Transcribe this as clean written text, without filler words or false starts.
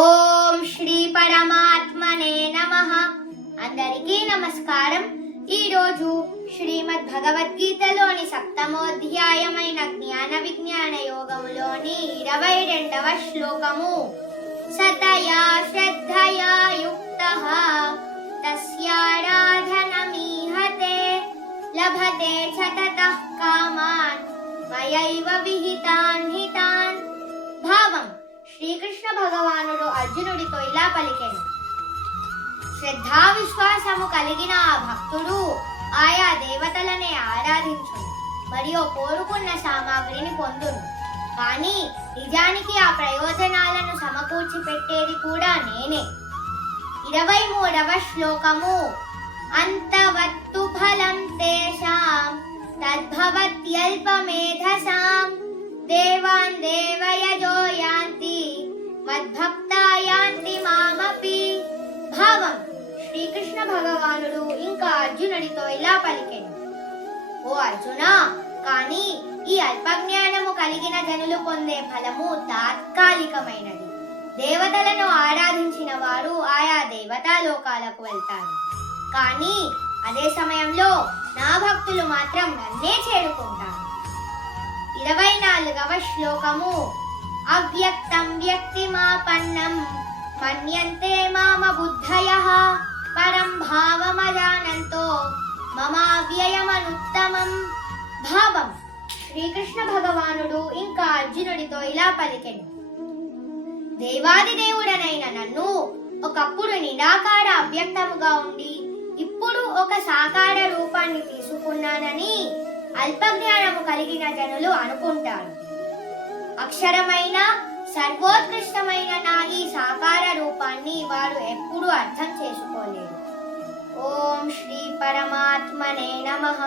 ఓం శ్రీ పరమాత్మనే నమః. అందరికీ నమస్కారం. ఈరోజు శ్రీమద్ భగవద్గీతలోని 7వ అధ్యాయమైన జ్ఞాన విజ్ఞాన యోగములోని 22వ శ్లోకము. సతయా శ్రద్ధయా యుక్తః తస్యారాధనమీహతే లభతే సతతః కామాన్ మయైవ విహితాన్ హితాన్. భావం: శ్రీకృష్ణ భగవానుడు అర్జునుడితో ఇలా పలికెను: శ్రద్ధా విశ్వాసము కలిగిన ఆ భక్తుడు ఆయా దేవతలనే ఆరాధించును మరియు కోరుకున్న సామాగ్రిని పొందును. కానీ నిజానికి ఆ ప్రయోజనాలను సమకూర్చి పెట్టేది కూడా నేనే. 23వ శ్లోకము. అంతవత్తు ఫలం తేషాం తద్భవత్యల్పమేధసాం దేవాన్ దేవయజో యాంతి మద్భక్తా యాంతి మామపి. భావం: శ్రీకృష్ణ భగవానుడు ఇంకా అర్జునుడితో ఇలా పలికెను: ఓ అర్జున, కానీ ఈ అల్పజ్ఞానము కలిగిన జనులు పొందే ఫలము తాత్కాలికమైనది. దేవతలను ఆరాధించిన వారు ఆయా దేవతా లోకాలకు వెళ్తారు. కానీ అదే సమయంలో నా భక్తులు మాత్రం నన్నే చేరుకుంటారు. 24వ శ్లోకము. అవ్యక్తం వ్యక్తిమాపన్నం మన్యంతే మామ బుద్ధయః పరం భావమజానంతో మమావ్యయమనుత్తమం. భావం: శ్రీకృష్ణ భగవానుడు ఇంకా అర్జునుడితో ఇలా పలికెను: దేవాది దేవుడనైన నన్ను ఒకప్పుడు నిరాకార అవ్యక్తముగా ఉండి ఇప్పుడు ఒక సాకార రూపాన్ని తీసుకున్నానని అల్పజ్ఞానము కలిగిన జనులు అనుకుంటారు. అక్షరమైన సర్వోత్కృష్టమైన నా ఈ సాకార రూపాన్ని వారు ఎప్పుడూ అర్థం చేసుకోలేరు. ఓం శ్రీ పరమాత్మనే నమః.